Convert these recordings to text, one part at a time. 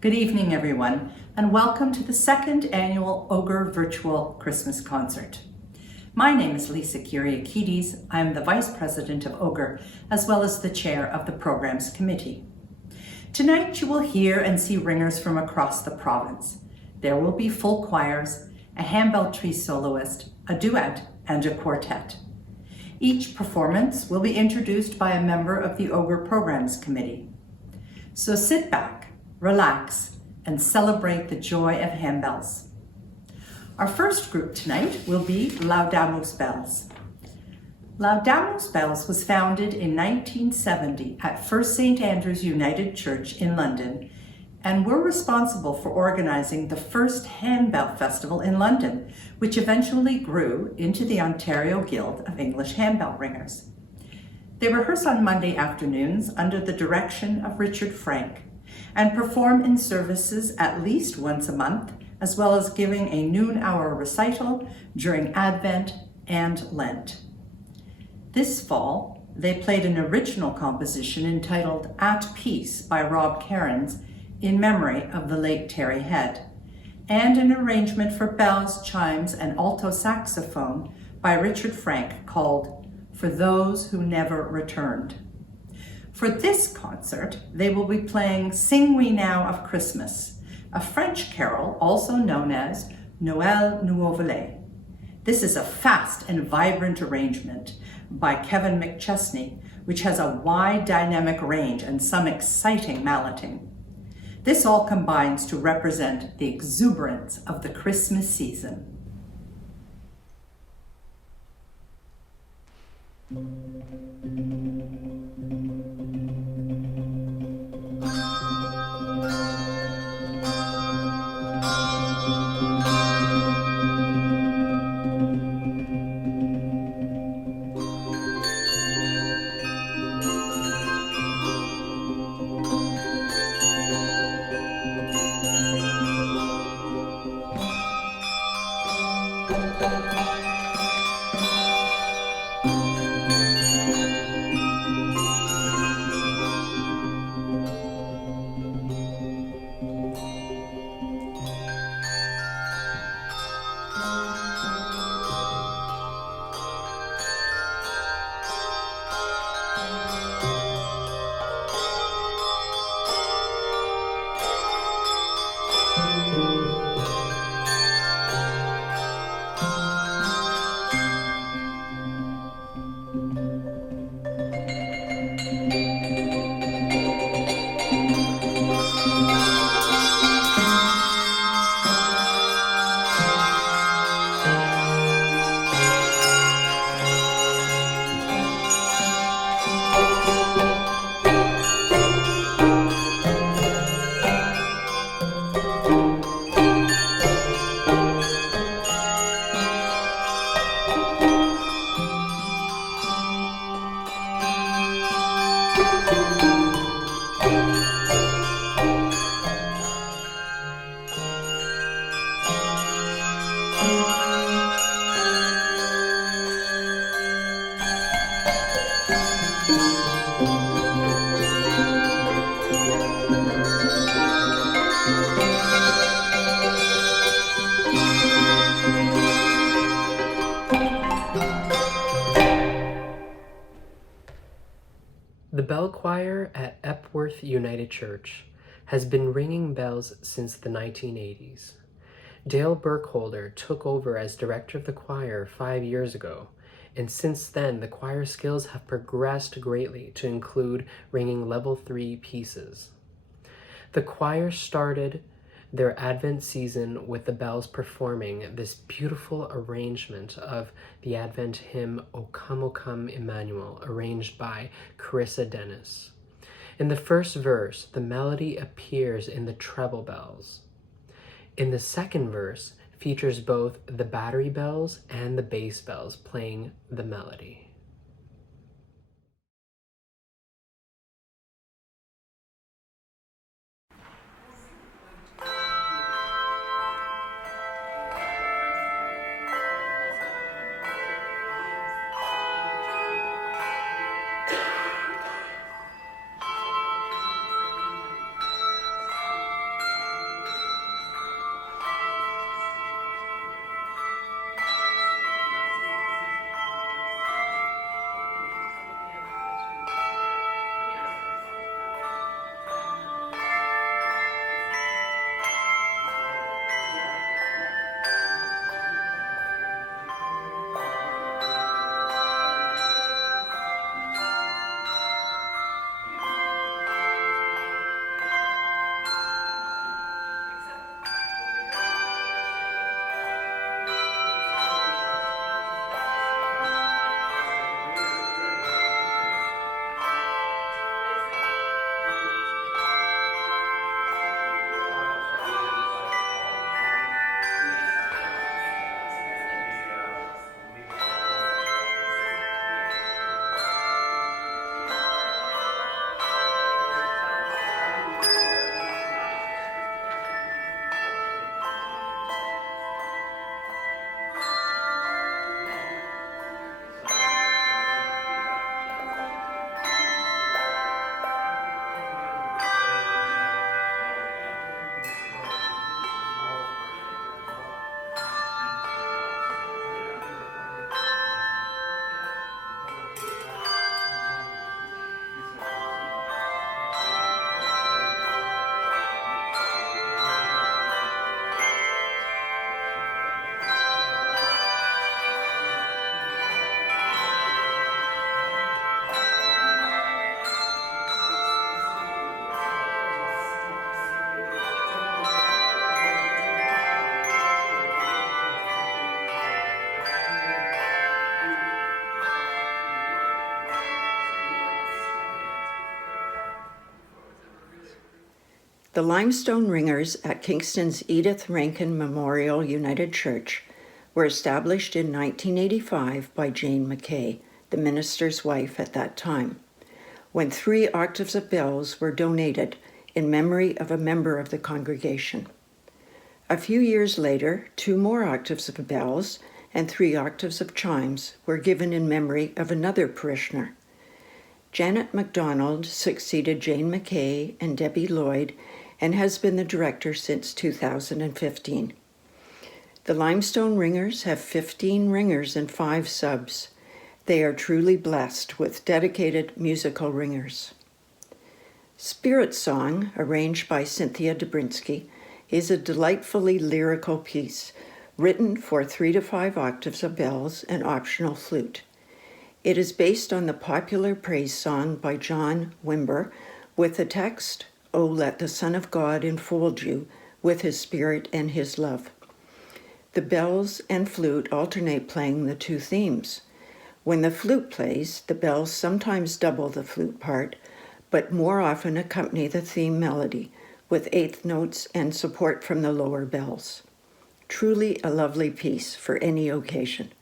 Good evening, everyone, and welcome to the second annual OGEHR Virtual Christmas Concert. My name is Lisa Kyriakides. I am the Vice President of OGEHR, as well as the Chair of the Programs Committee. Tonight, you will hear and see ringers from across the province. There will be full choirs, a handbell tree soloist, a duet, and a quartet. Each performance will be introduced by a member of the OGEHR Programs Committee. So sit back, relax, and celebrate the joy of handbells. Our first group tonight will be Loudoun Bells. Loudoun Bells was founded in 1970 at First St. Andrew's United Church in London and were responsible for organizing the first Handbell Festival in London, which eventually grew into the Ontario Guild of English Handbell Ringers. They rehearse on Monday afternoons under the direction of Richard Frank and perform in services at least once a month, as well as giving a noon-hour recital during Advent and Lent. This fall, they played an original composition entitled At Peace by Rob Cairns in memory of the late Terry Head, and an arrangement for bells, chimes, and alto saxophone by Richard Frank called For Those Who Never Returned. For this concert, they will be playing Sing We Now of Christmas, a French carol also known as Noël Nouveau. This is a fast and vibrant arrangement by Kevin McChesney, which has a wide dynamic range and some exciting malleting. This all combines to represent the exuberance of the Christmas season. The bell choir at Epworth United Church has been ringing bells since the 1980s. Dale Burkholder took over as director of the choir 5 years ago, and since then the choir skills have progressed greatly to include ringing level 3 pieces. The choir started their Advent season with the bells performing this beautiful arrangement of the Advent hymn O Come, Emmanuel, arranged by Carissa Dennis. In the first verse, the melody appears in the treble bells. In the second verse, features both the battery bells and the bass bells playing the melody. The Limestone Ringers at Kingston's Edith Rankin Memorial United Church were established in 1985 by Jane McKay, the minister's wife at that time, when 3 octaves of bells were donated in memory of a member of the congregation. A few years later, 2 more octaves of bells and 3 octaves of chimes were given in memory of another parishioner. Janet MacDonald succeeded Jane McKay and Debbie Lloyd and has been the director since 2015. The Limestone Ringers have 15 ringers and 5 subs. They are truly blessed with dedicated musical ringers. Spirit Song, arranged by Cynthia Dobrinsky, is a delightfully lyrical piece written for 3 to 5 octaves of bells and optional flute. It is based on the popular praise song by John Wimber with the text, "Oh, let the Son of God enfold you with his spirit and his love." The bells and flute alternate playing the 2 themes. When the flute plays, the bells sometimes double the flute part, but more often accompany the theme melody with 8th notes and support from the lower bells. Truly a lovely piece for any occasion.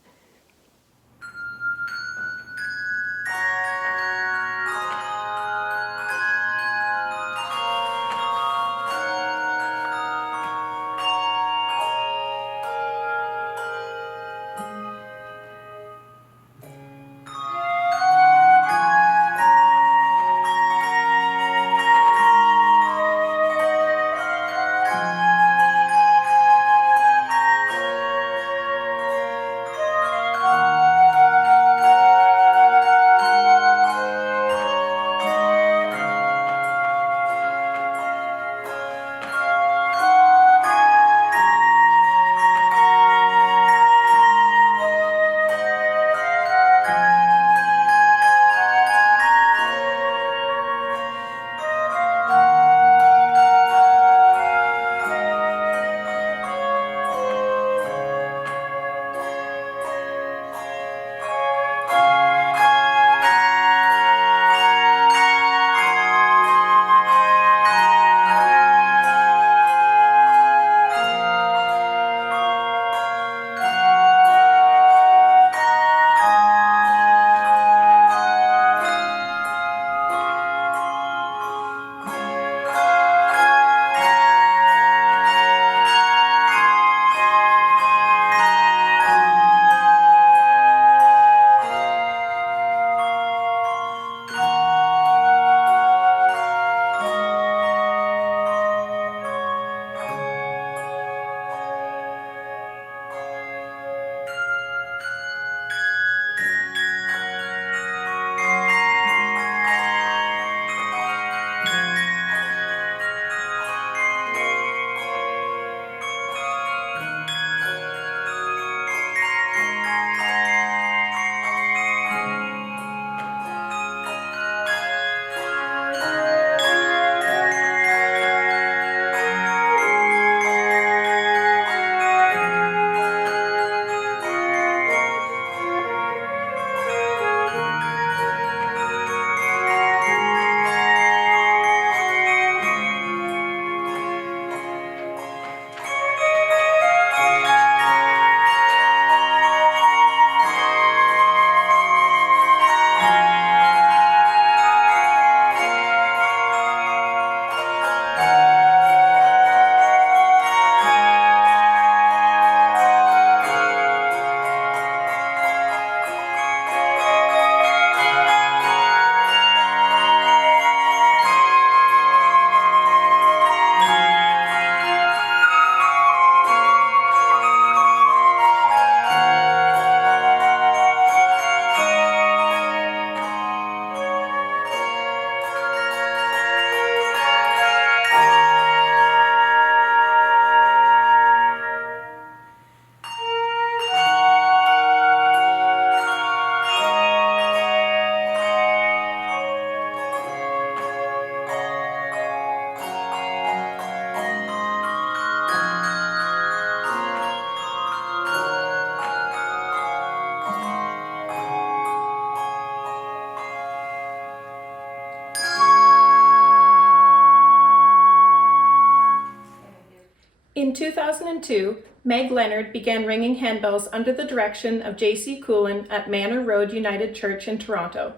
In 2002, Meg Leonard began ringing handbells under the direction of J.C. Coolin at Manor Road United Church in Toronto.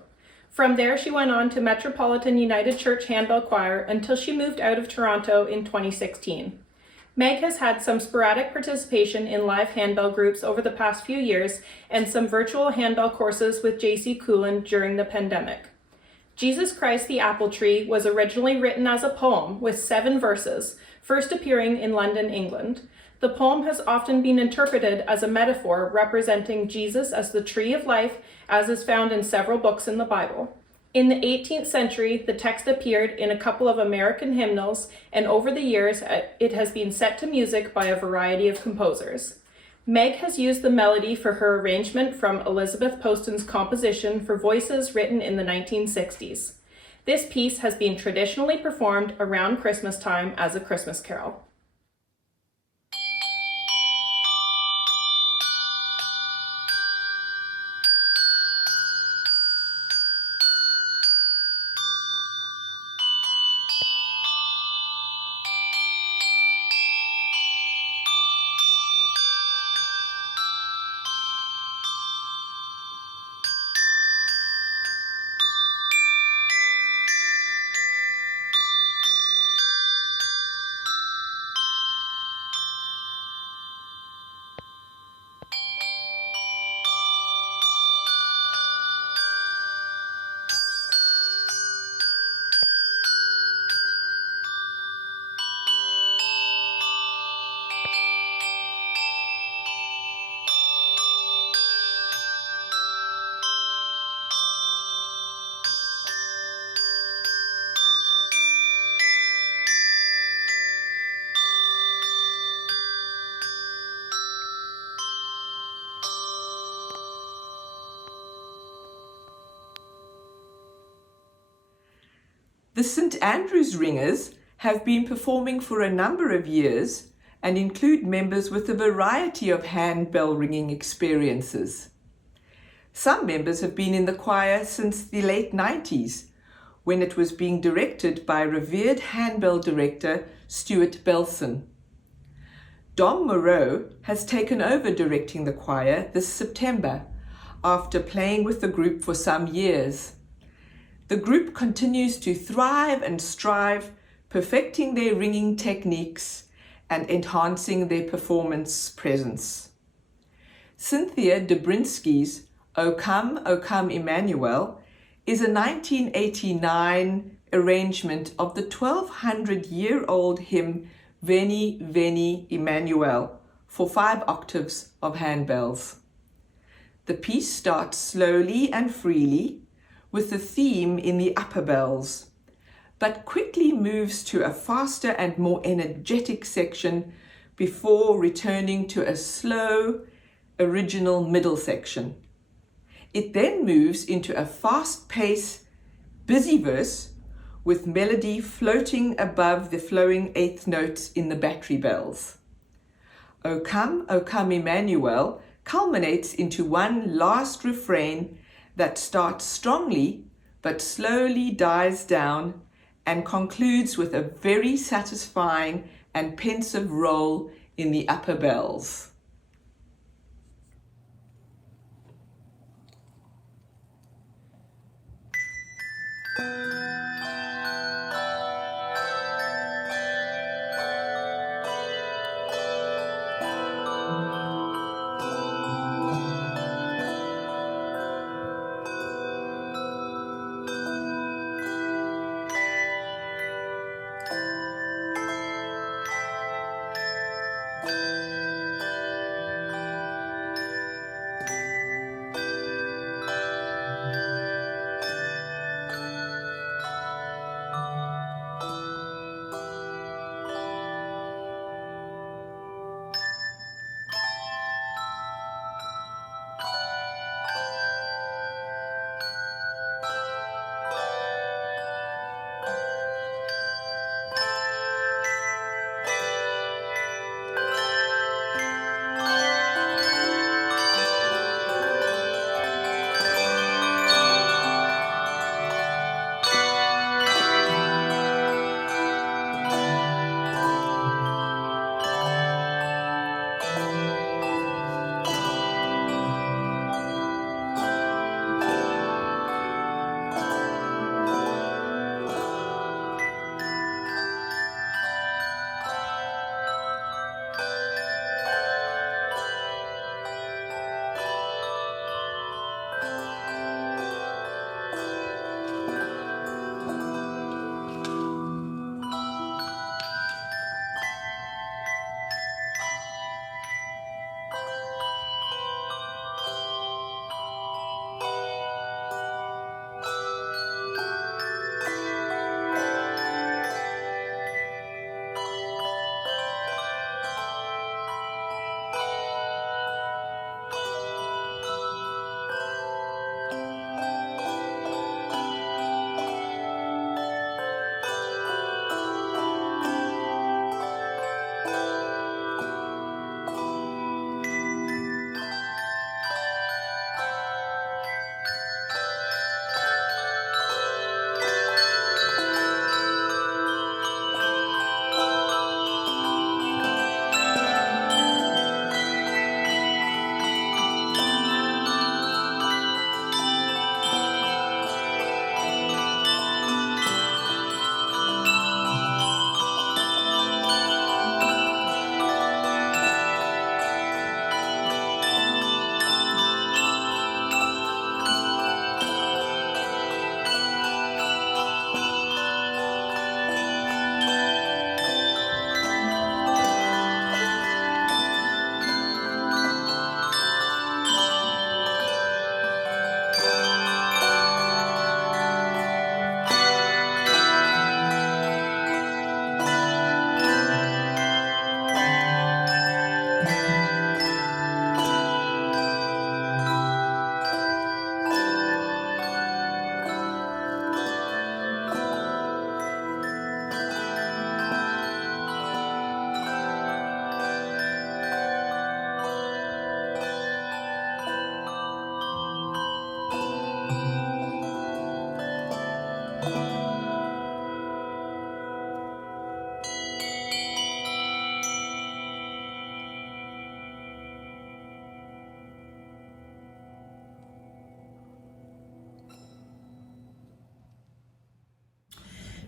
From there, she went on to Metropolitan United Church Handbell Choir until she moved out of Toronto in 2016. Meg has had some sporadic participation in live handbell groups over the past few years and some virtual handbell courses with J.C. Coolin during the pandemic. Jesus Christ the Apple Tree was originally written as a poem with 7 verses, first appearing in London, England. The poem has often been interpreted as a metaphor representing Jesus as the tree of life, as is found in several books in the Bible. In the 18th century, the text appeared in a couple of American hymnals, and over the years, it has been set to music by a variety of composers. Meg has used the melody for her arrangement from Elizabeth Poston's composition for voices written in the 1960s. This piece has been traditionally performed around Christmas time as a Christmas carol. The St. Andrew's Ringers have been performing for a number of years and include members with a variety of handbell ringing experiences. Some members have been in the choir since the late 90s, when it was being directed by revered handbell director Stuart Belson. Dom Moreau has taken over directing the choir this September, after playing with the group for some years. The group continues to thrive and strive, perfecting their ringing techniques and enhancing their performance presence. Cynthia Dobrinsky's O Come, Emmanuel is a 1989 arrangement of the 1200-year-old hymn Veni, Veni, Emmanuel for 5 octaves of handbells. The piece starts slowly and freely, with the theme in the upper bells, but quickly moves to a faster and more energetic section before returning to a slow, original middle section. It then moves into a fast-paced, busy verse with melody floating above the flowing 8th notes in the battery bells. O Come, Emmanuel culminates into one last refrain that starts strongly but slowly dies down and concludes with a very satisfying and pensive roll in the upper bells.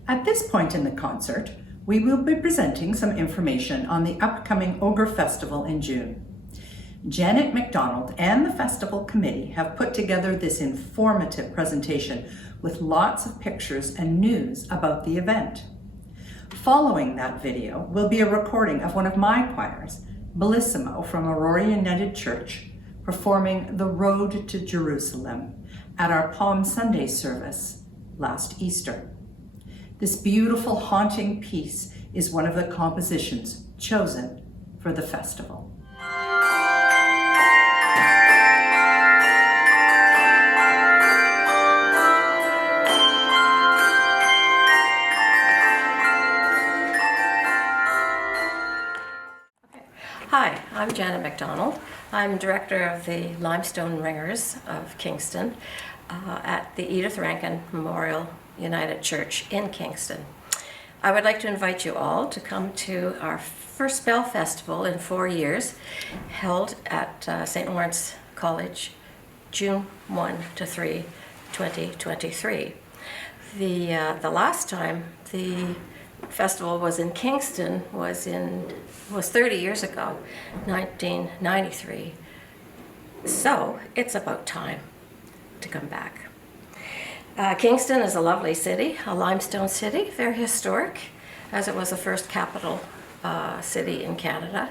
At this point in the concert, we will be presenting some information on the upcoming OGEHR Festival in June. Janet MacDonald and the festival committee have put together this informative presentation with lots of pictures and news about the event. Following that video will be a recording of one of my choirs, Bellissimo from Epworth United Church, performing The Road to Jerusalem at our Palm Sunday service last Easter. This beautiful, haunting piece is one of the compositions chosen for the festival. Hi, I'm Janet MacDonald. I'm director of the Limestone Ringers of Kingston at the Edith Rankin Memorial United Church in Kingston. I would like to invite you all to come to our first Bell Festival in 4 years, held at St. Lawrence College, June 1 to 3, 2023. The last time the festival was in Kingston was 30 years ago, 1993. So it's about time to come back. Kingston is a lovely city, a limestone city, very historic, as it was the first capital city in Canada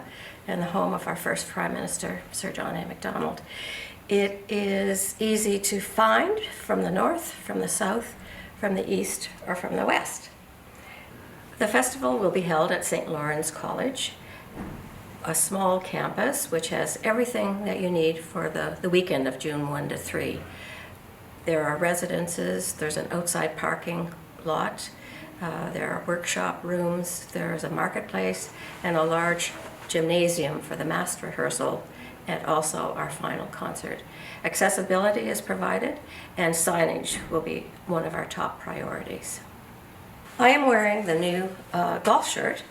and the home of our first Prime Minister, Sir John A. Macdonald. It is easy to find from the north, from the south, from the east, or from the west. The festival will be held at St. Lawrence College, a small campus which has everything that you need for the weekend of June 1 to 3. There are residences, there's an outside parking lot, there are workshop rooms, there's a marketplace, and a large gymnasium for the mass rehearsal, and also our final concert. Accessibility is provided, and signage will be one of our top priorities. I am wearing the new golf shirt,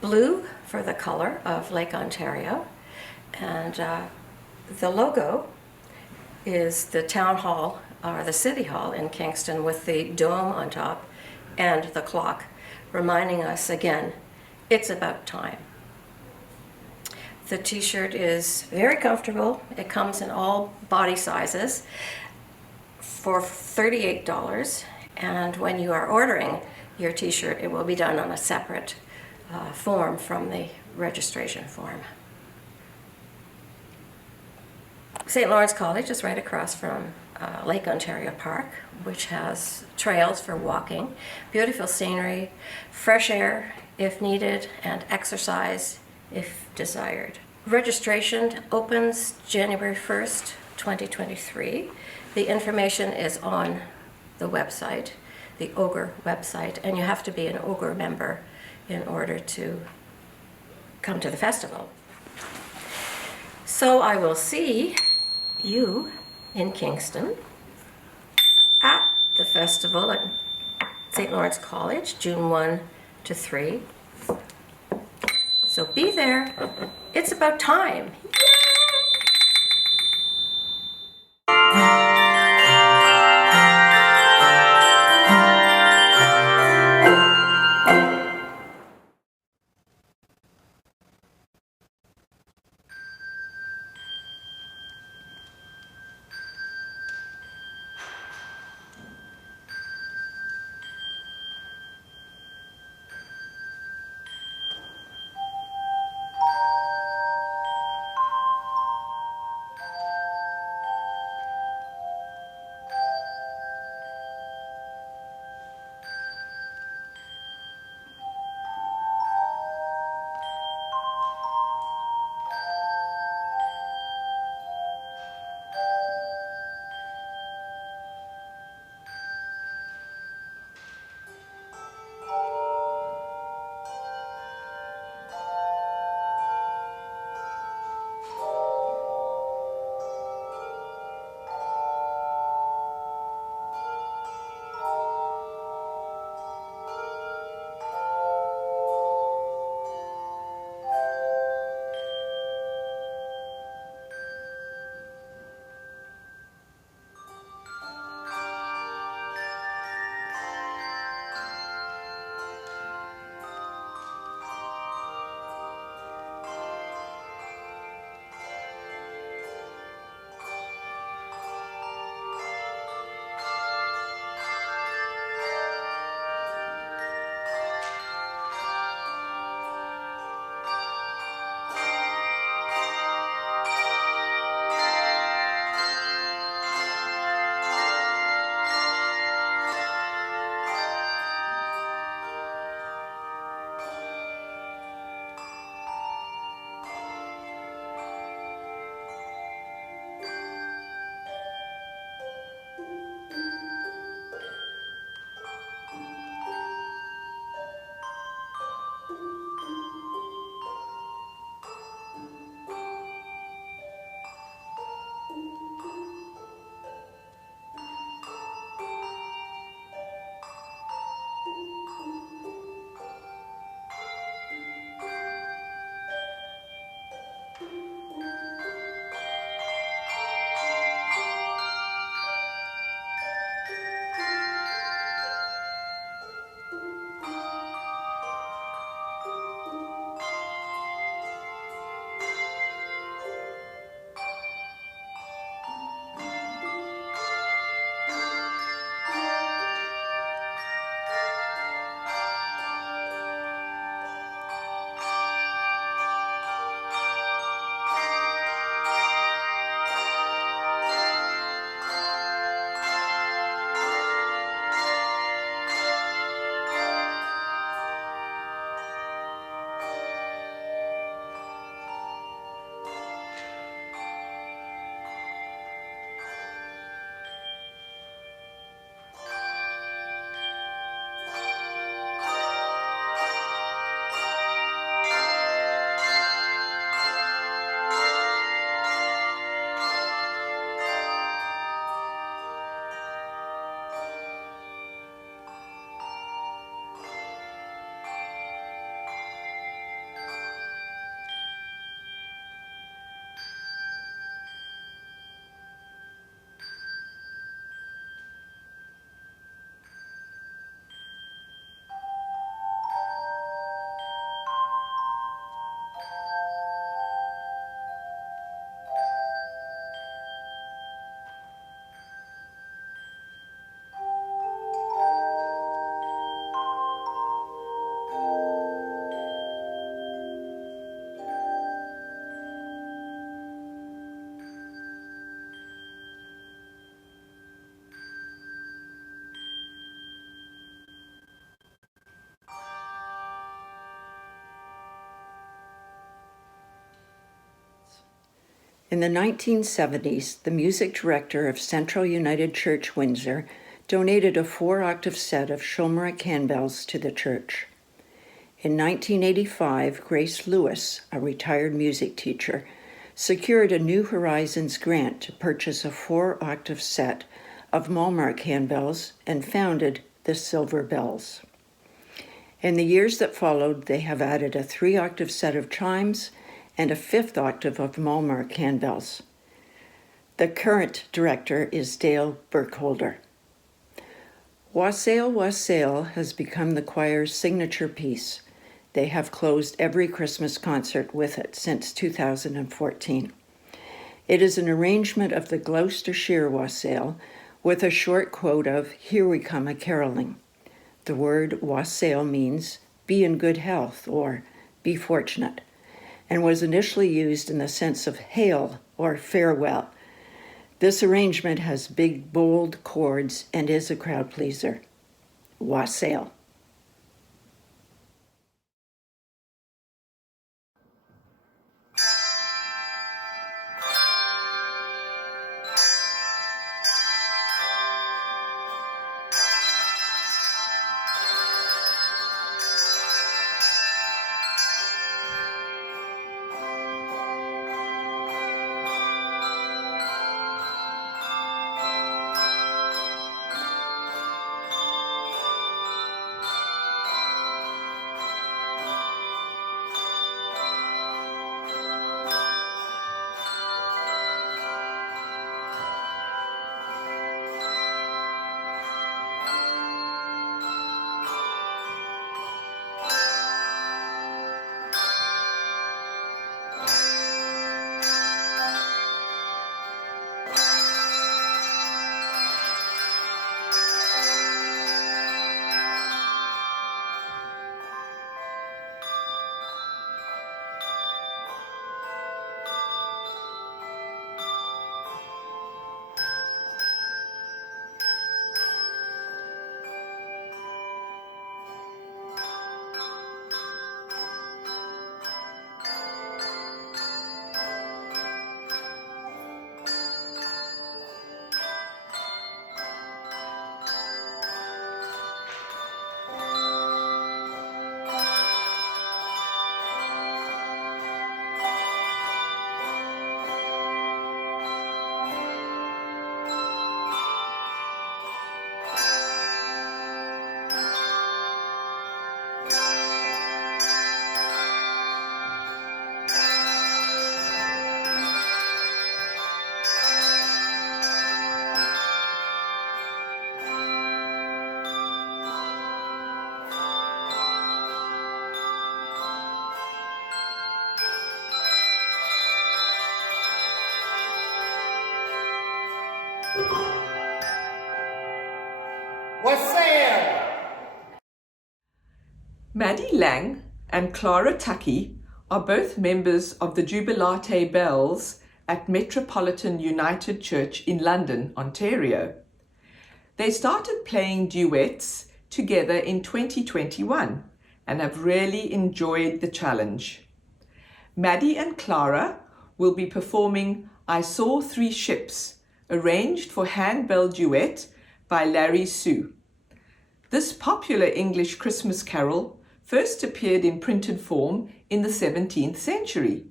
blue for the color of Lake Ontario, and the logo is the town hall, or the city hall in Kingston, with the dome on top and the clock, reminding us again, it's about time. The t-shirt is very comfortable. It comes in all body sizes for $38, and when you are ordering your t-shirt, it will be done on a separate form from the registration form. St. Lawrence College is right across from Lake Ontario Park, which has trails for walking, beautiful scenery, fresh air if needed, and exercise if desired. Registration opens January 1st, 2023. The information is on the website, the OGEHR website, and you have to be an OGEHR member in order to come to the festival. So I will see you in Kingston at the festival at St. Lawrence College, June 1 to 3. So be there. It's about time. In the 1970s, the music director of Central United Church, Windsor, donated a 4-octave set of Schulmerich handbells to the church. In 1985, Grace Lewis, a retired music teacher, secured a New Horizons grant to purchase a 4-octave set of Malmark handbells and founded the Silver Bells. In the years that followed, they have added a 3-octave set of chimes and a 5th octave of Malmark handbells. The current director is Dale Burkholder. Wassail, Wassail has become the choir's signature piece. They have closed every Christmas concert with it since 2014. It is an arrangement of the Gloucestershire Wassail with a short quote of "Here we come a-caroling." The word wassail means be in good health or be fortunate, and was initially used in the sense of hail or farewell. This arrangement has big, bold chords and is a crowd pleaser. Wassail. Maddie Lang and Clara Tuckey are both members of the Jubilate Bells at Metropolitan United Church in London, Ontario. They started playing duets together in 2021 and have really enjoyed the challenge. Maddie and Clara will be performing I Saw Three Ships, arranged for handbell duet by Larry Sue. This popular English Christmas carol first appeared in printed form in the 17th century.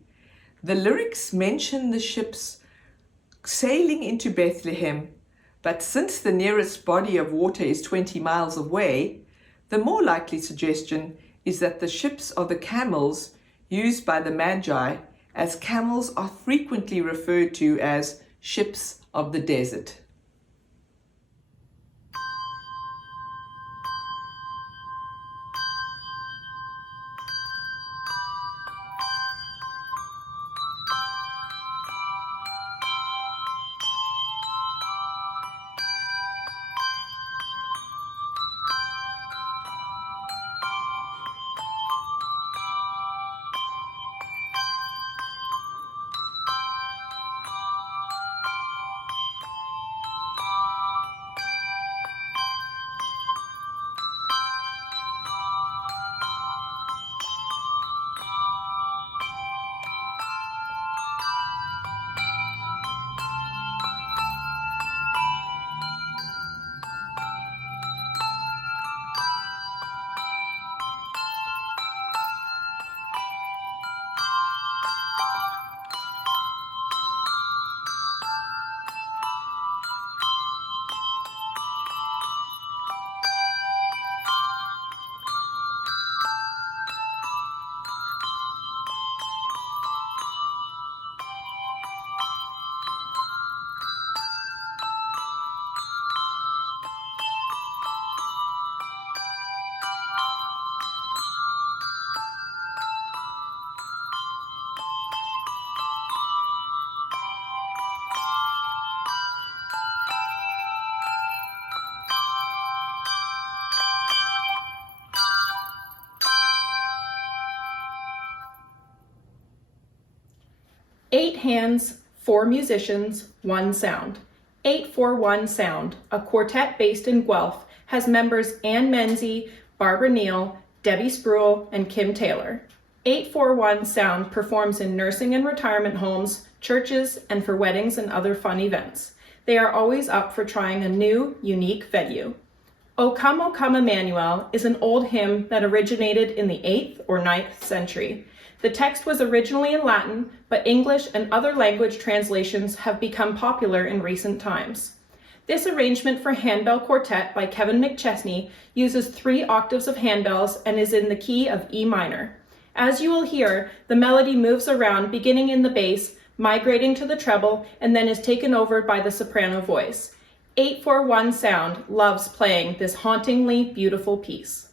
The lyrics mention the ships sailing into Bethlehem, but since the nearest body of water is 20 miles away, the more likely suggestion is that the ships are the camels used by the Magi, as camels are frequently referred to as ships of the desert. 8 hands, 4 musicians, 1 sound. 841 Sound, a quartet based in Guelph, has members Ann Menzie, Barbara Neal, Debbie Spruill, and Kim Taylor. 841 Sound performs in nursing and retirement homes, churches, and for weddings and other fun events. They are always up for trying a new, unique venue. O Come, Emmanuel is an old hymn that originated in the 8th or 9th century. The text was originally in Latin, but English and other language translations have become popular in recent times. This arrangement for Handbell Quartet by Kevin McChesney uses 3 octaves of handbells and is in the key of E minor. As you will hear, the melody moves around beginning in the bass, migrating to the treble, and then is taken over by the soprano voice. 841 Sound loves playing this hauntingly beautiful piece.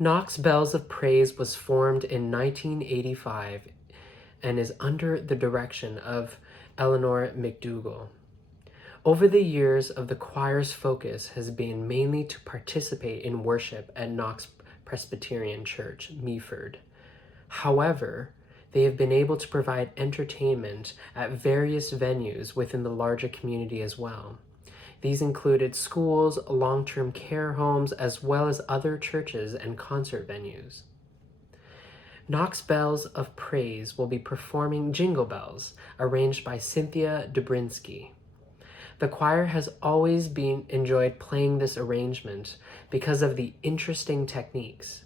Knox Bells of Praise was formed in 1985 and is under the direction of Eleanor McDougall. Over the years of the choir's focus has been mainly to participate in worship at Knox Presbyterian Church, Meaford. However, they have been able to provide entertainment at various venues within the larger community as well. These included schools, long-term care homes, as well as other churches and concert venues. Knox Bells of Praise will be performing Jingle Bells, arranged by Cynthia Dubrinsky. The choir has always been enjoyed playing this arrangement because of the interesting techniques,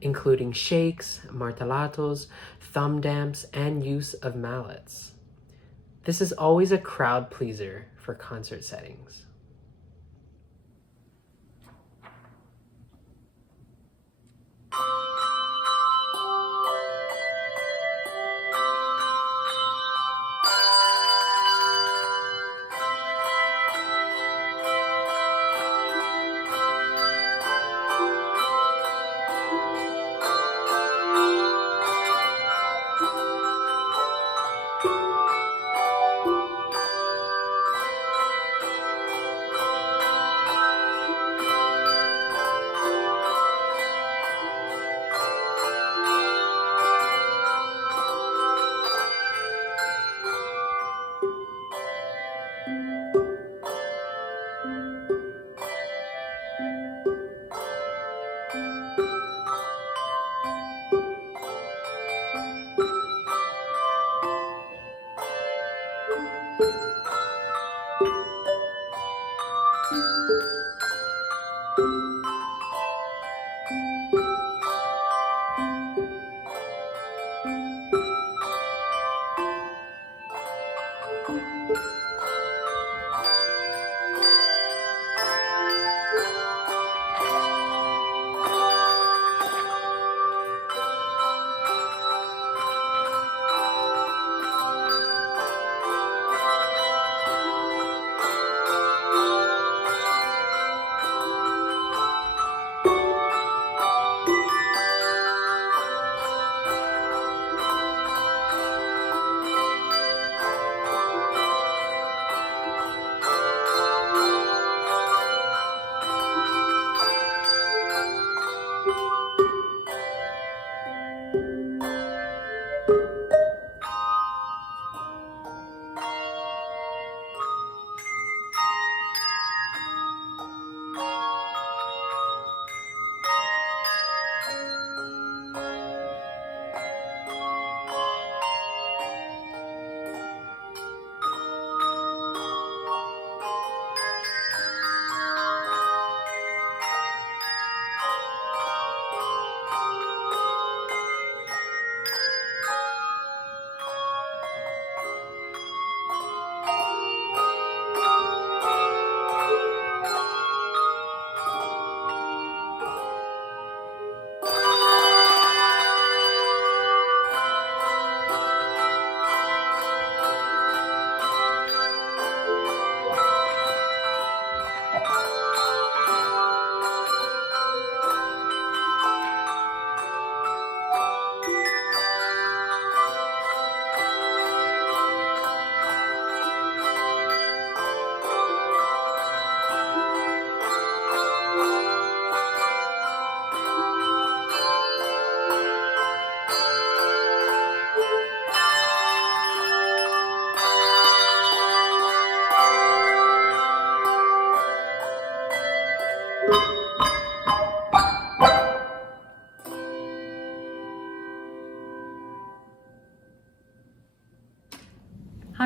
including shakes, martellatos, thumb damps, and use of mallets. This is always a crowd pleaser for concert settings.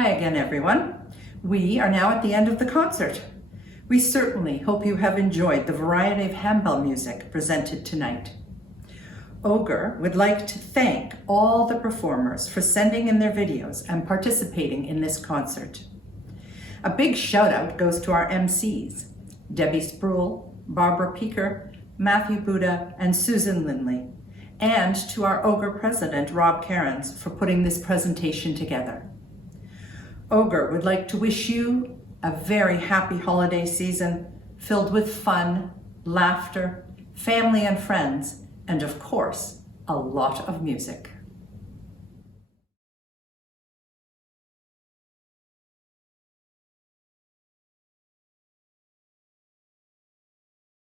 Hi again, everyone. We are now at the end of the concert. We certainly hope you have enjoyed the variety of handbell music presented tonight. OGEHR would like to thank all the performers for sending in their videos and participating in this concert. A big shout out goes to our MCs, Debbie Spruill, Barbara Peaker, Matthew Buddha, and Susan Lindley, and to our OGEHR president, Rob Cairns, for putting this presentation together. OGEHR would like to wish you a very happy holiday season filled with fun, laughter, family and friends, and of course, a lot of music.